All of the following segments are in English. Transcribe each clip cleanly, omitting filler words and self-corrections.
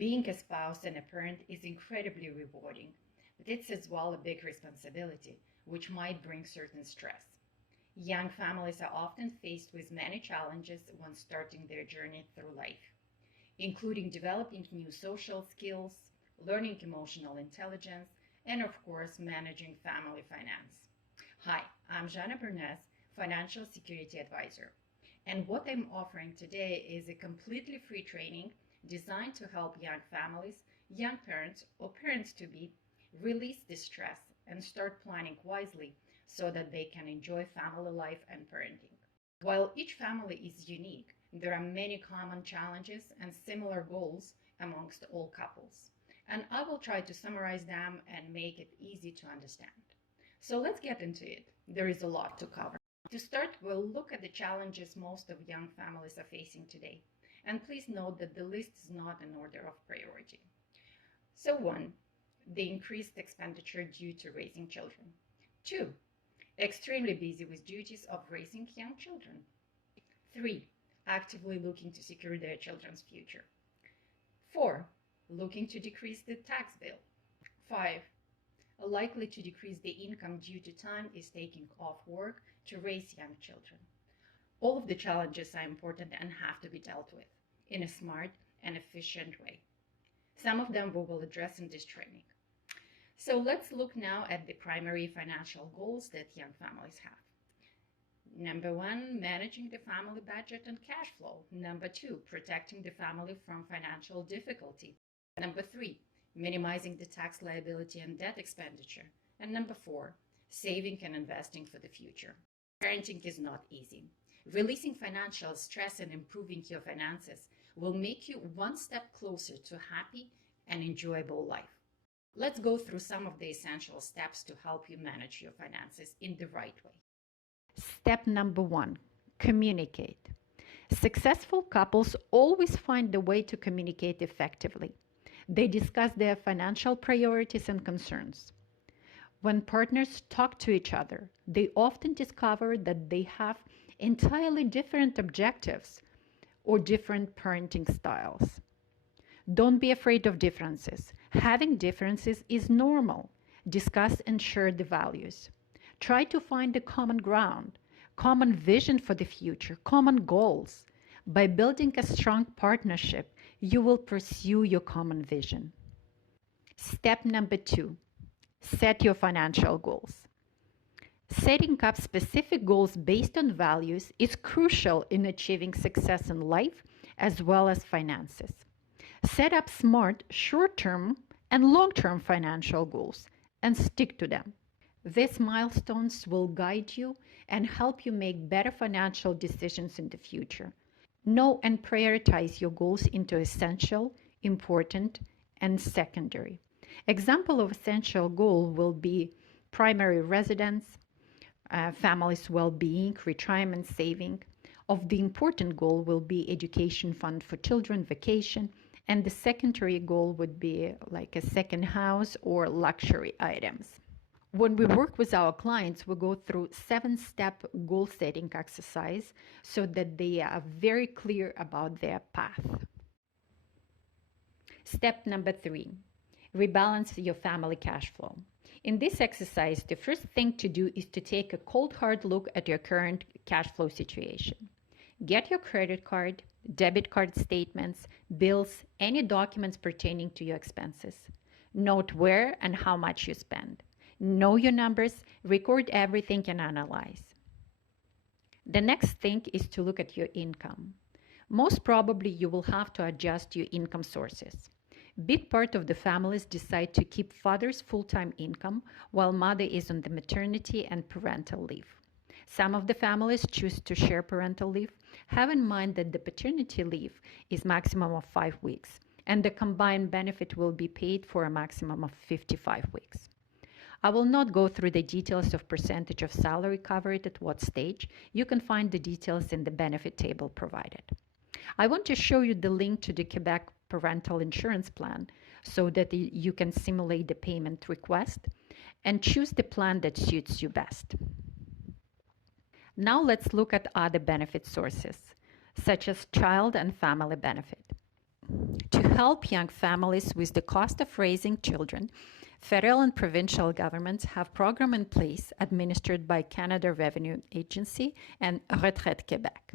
Being a spouse and a parent is incredibly rewarding, but it's as well a big responsibility, which might bring certain stress. Young families are often faced with many challenges when starting their journey through life, including developing new social skills, learning emotional intelligence, and of course, managing family finance. Hi, I'm Jana Birnaz, Financial Security Advisor. And what I'm offering today is a completely free training designed to help young families, young parents, or parents to be release the stress and start planning wisely so that they can enjoy family life and parenting. While each family is unique, there are many common challenges and similar goals amongst all couples. And I will try to summarize them and make it easy to understand. So let's get into it. There is a lot to cover. To start, we'll look at the challenges most of young families are facing today. And please note that the list is not in order of priority. So 1, the increased expenditure due to raising children. 2, extremely busy with duties of raising young children. 3, actively looking to secure their children's future. 4, looking to decrease the tax bill. 5, likely to decrease the income due to time is taking off work to raise young children. All of the challenges are important and have to be dealt with in a smart and efficient way. Some of them we will address in this training. So let's look now at the primary financial goals that young families have. Number 1, managing the family budget and cash flow. Number 2, protecting the family from financial difficulty. Number 3, minimizing the tax liability and debt expenditure. And number 4, saving and investing for the future. Parenting is not easy. Releasing financial stress and improving your finances will make you one step closer to a happy and enjoyable life. Let's go through some of the essential steps to help you manage your finances in the right way. Step number 1, communicate. Successful couples always find a way to communicate effectively. They discuss their financial priorities and concerns. When partners talk to each other, they often discover that they have entirely different objectives or different parenting styles. Don't be afraid of differences. Having differences is normal. Discuss and share the values. Try to find a common ground, common vision for the future, common goals. By building a strong partnership, you will pursue your common vision. Step number 2, set your financial goals. Setting up specific goals based on values is crucial in achieving success in life as well as finances. Set up smart short-term and long-term financial goals and stick to them. These milestones will guide you and help you make better financial decisions in the future. Know and prioritize your goals into essential, important, and secondary. Example of essential goal will be primary residence, family's well-being, retirement saving. Of the important goal will be education fund for children, vacation, and the secondary goal would be like a second house or luxury items. When we work with our clients, we go through 7-step goal setting exercise so that they are very clear about their path. Step number 3, rebalance your family cash flow. In this exercise, the first thing to do is to take a cold hard look at your current cash flow situation. Get your credit card, debit card statements, bills, any documents pertaining to your expenses. Note where and how much you spend. Know your numbers, record everything, and analyze. The next thing is to look at your income. Most probably you will have to adjust your income sources. Big part of the families decide to keep father's full-time income while mother is on the maternity and parental leave. Some of the families choose to share parental leave. Have in mind that the paternity leave is maximum of 5 weeks, and the combined benefit will be paid for a maximum of 55 weeks. I will not go through the details of percentage of salary covered at what stage. You can find the details in the benefit table provided. I want to show you the link to the Quebec parental insurance plan so that you can simulate the payment request and choose the plan that suits you best. Now let's look at other benefit sources, such as child and family benefit. To help young families with the cost of raising children, federal and provincial governments have programs in place administered by Canada Revenue Agency and Retraite Quebec.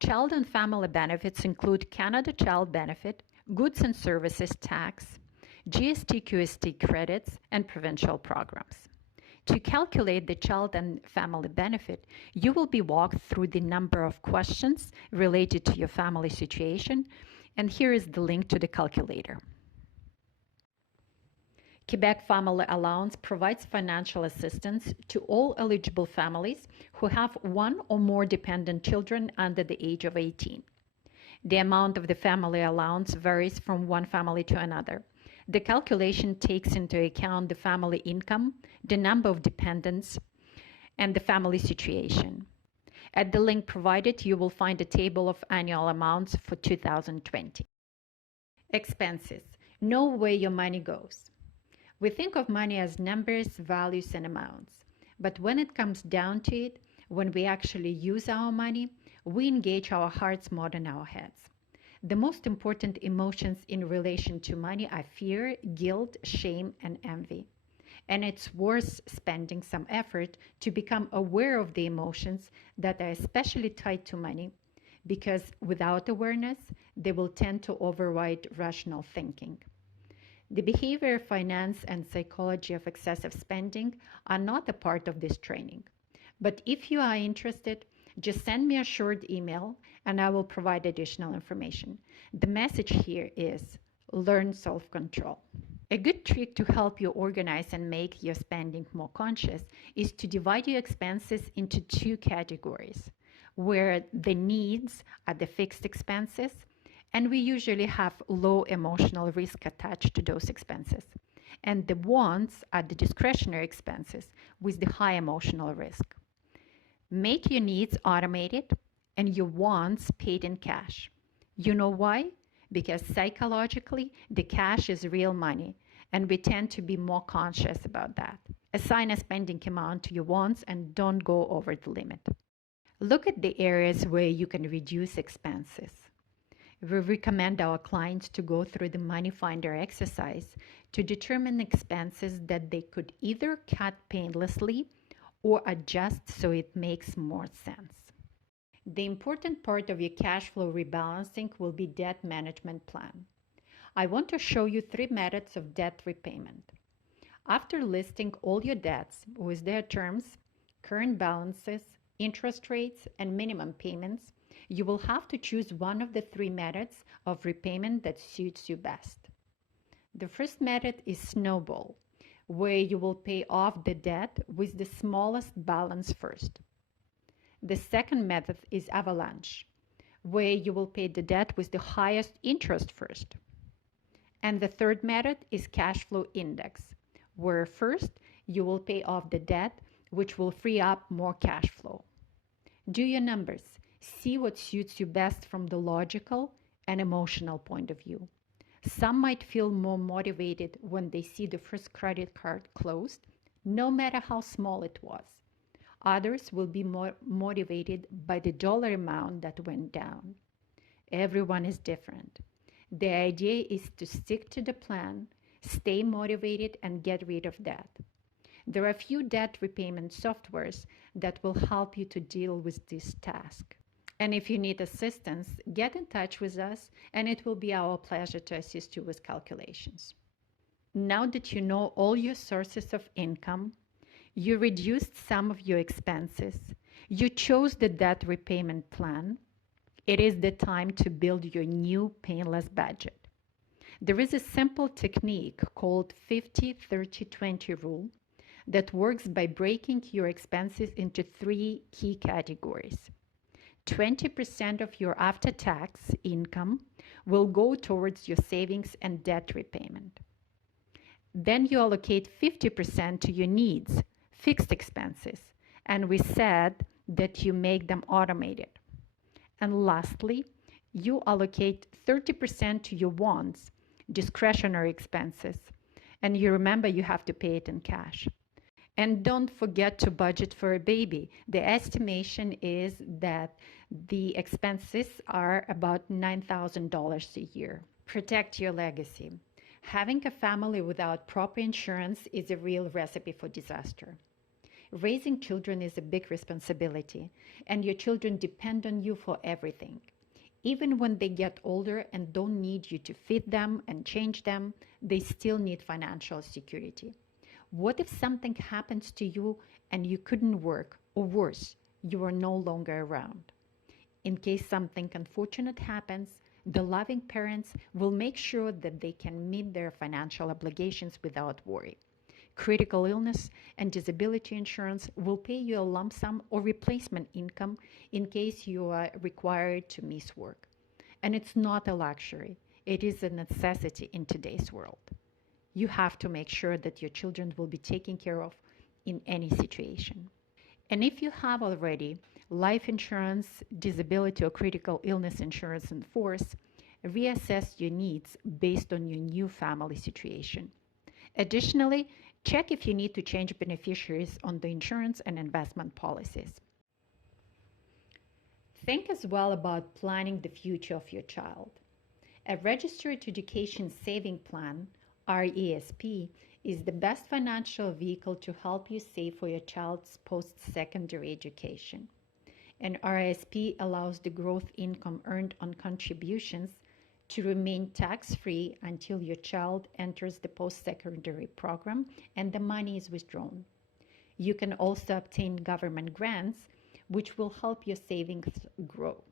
Child and family benefits include Canada Child Benefit, goods and services tax, GST/QST credits, and provincial programs. To calculate the child and family benefit, you will be walked through the number of questions related to your family situation, and here is the link to the calculator. Quebec Family Allowance provides financial assistance to all eligible families who have one or more dependent children under the age of 18. The amount of the family allowance varies from one family to another. The calculation takes into account the family income, the number of dependents, and the family situation. At the link provided, you will find a table of annual amounts for 2020. Expenses. Know where your money goes. We think of money as numbers, values, and amounts. But when it comes down to it, when we actually use our money, we engage our hearts more than our heads. The most important emotions in relation to money are fear, guilt, shame, and envy. And it's worth spending some effort to become aware of the emotions that are especially tied to money, because without awareness, they will tend to override rational thinking. The behavior, finance, and psychology of excessive spending are not a part of this training. But if you are interested, just send me a short email and I will provide additional information. The message here is learn self-control. A good trick to help you organize and make your spending more conscious is to divide your expenses into two categories, where the needs are the fixed expenses, and we usually have low emotional risk attached to those expenses. And the wants are the discretionary expenses with the high emotional risk. Make your needs automated and your wants paid in cash. You know why? Because psychologically, the cash is real money, and we tend to be more conscious about that. Assign a spending amount to your wants and don't go over the limit. Look at the areas where you can reduce expenses. We recommend our clients to go through the Money Finder exercise to determine expenses that they could either cut painlessly or adjust so it makes more sense. The important part of your cash flow rebalancing will be debt management plan. I want to show you 3 methods of debt repayment. After listing all your debts with their terms, current balances, interest rates, and minimum payments, you will have to choose one of the 3 methods of repayment that suits you best. The first method is snowball, where you will pay off the debt with the smallest balance first. The second method is avalanche, where you will pay the debt with the highest interest first. And the third method is cash flow index, where first you will pay off the debt, which will free up more cash flow. Do your numbers. See what suits you best from the logical and emotional point of view. Some might feel more motivated when they see the first credit card closed, no matter how small it was. Others will be more motivated by the dollar amount that went down. Everyone is different. The idea is to stick to the plan, stay motivated, and get rid of debt. There are a few debt repayment softwares that will help you to deal with this task. And if you need assistance, get in touch with us and it will be our pleasure to assist you with calculations. Now that you know all your sources of income, you reduced some of your expenses, you chose the debt repayment plan, it is the time to build your new painless budget. There is a simple technique called 50-30-20 rule that works by breaking your expenses into 3 key categories. 20% of your after-tax income will go towards your savings and debt repayment. Then you allocate 50% to your needs, fixed expenses, and we said that you make them automated. And lastly, you allocate 30% to your wants, discretionary expenses, and you remember you have to pay it in cash. And don't forget to budget for a baby. The estimation is that the expenses are about $9,000 a year. Protect your legacy. Having a family without proper insurance is a real recipe for disaster. Raising children is a big responsibility, and your children depend on you for everything. Even when they get older and don't need you to feed them and change them, they still need financial security. What if something happens to you and you couldn't work, or worse, you are no longer around? In case something unfortunate happens, the loving parents will make sure that they can meet their financial obligations without worry. Critical illness and disability insurance will pay you a lump sum or replacement income in case you are required to miss work. And it's not a luxury, it is a necessity in today's world. You have to make sure that your children will be taken care of in any situation. And if you have already life insurance, disability, or critical illness insurance in force, reassess your needs based on your new family situation. Additionally, check if you need to change beneficiaries on the insurance and investment policies. Think as well about planning the future of your child. A registered education saving plan, RESP, is the best financial vehicle to help you save for your child's post-secondary education. An RESP allows the growth income earned on contributions to remain tax-free until your child enters the post-secondary program and the money is withdrawn. You can also obtain government grants, which will help your savings grow.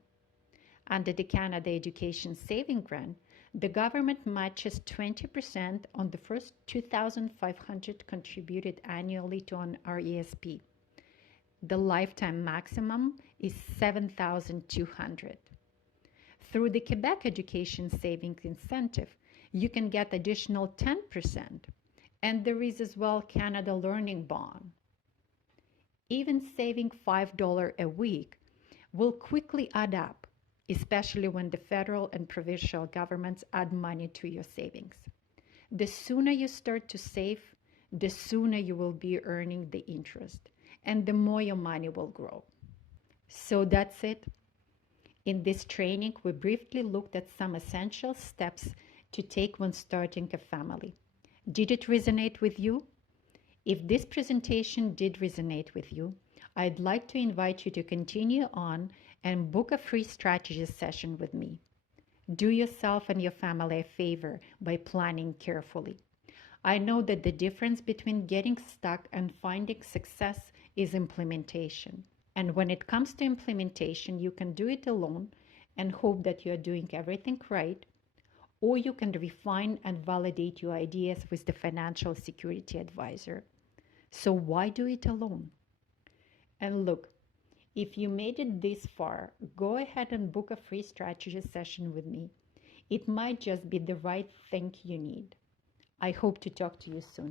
Under the Canada Education Saving Grant, the government matches 20% on the first $2,500 contributed annually to an RESP. The lifetime maximum is $7,200. Through the Quebec Education Savings Incentive, you can get additional 10%. And there is as well Canada Learning Bond. Even saving $5 a week will quickly add up, especially when the federal and provincial governments add money to your savings. The sooner you start to save, the sooner you will be earning the interest, and the more your money will grow. So that's it. In this training, we briefly looked at some essential steps to take when starting a family. Did it resonate with you? If this presentation did resonate with you, I'd like to invite you to continue on and book a free strategy session with me. Do yourself and your family a favor by planning carefully. I know that the difference between getting stuck and finding success is implementation. And when it comes to implementation, you can do it alone and hope that you are doing everything right, or you can refine and validate your ideas with the financial security advisor. So why do it alone? And look, if you made it this far, go ahead and book a free strategy session with me. It might just be the right thing you need. I hope to talk to you soon.